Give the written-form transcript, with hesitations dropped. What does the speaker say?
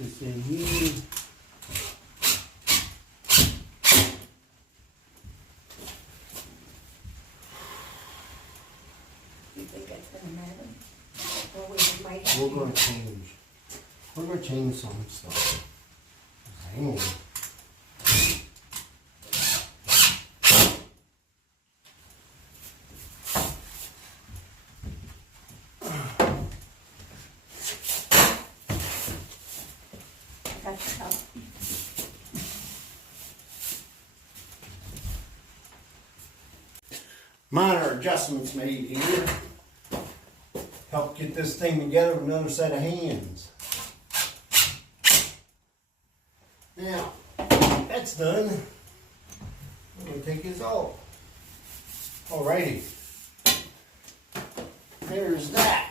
this in here. You think that's gonna matter? Or we might have We're to- gonna change. We're gonna change some stuff. Hang on. That's how. Minor adjustments made here. Help get this thing together with another set of hands. Now, that's done. I'm gonna take this off. Alrighty. There's that.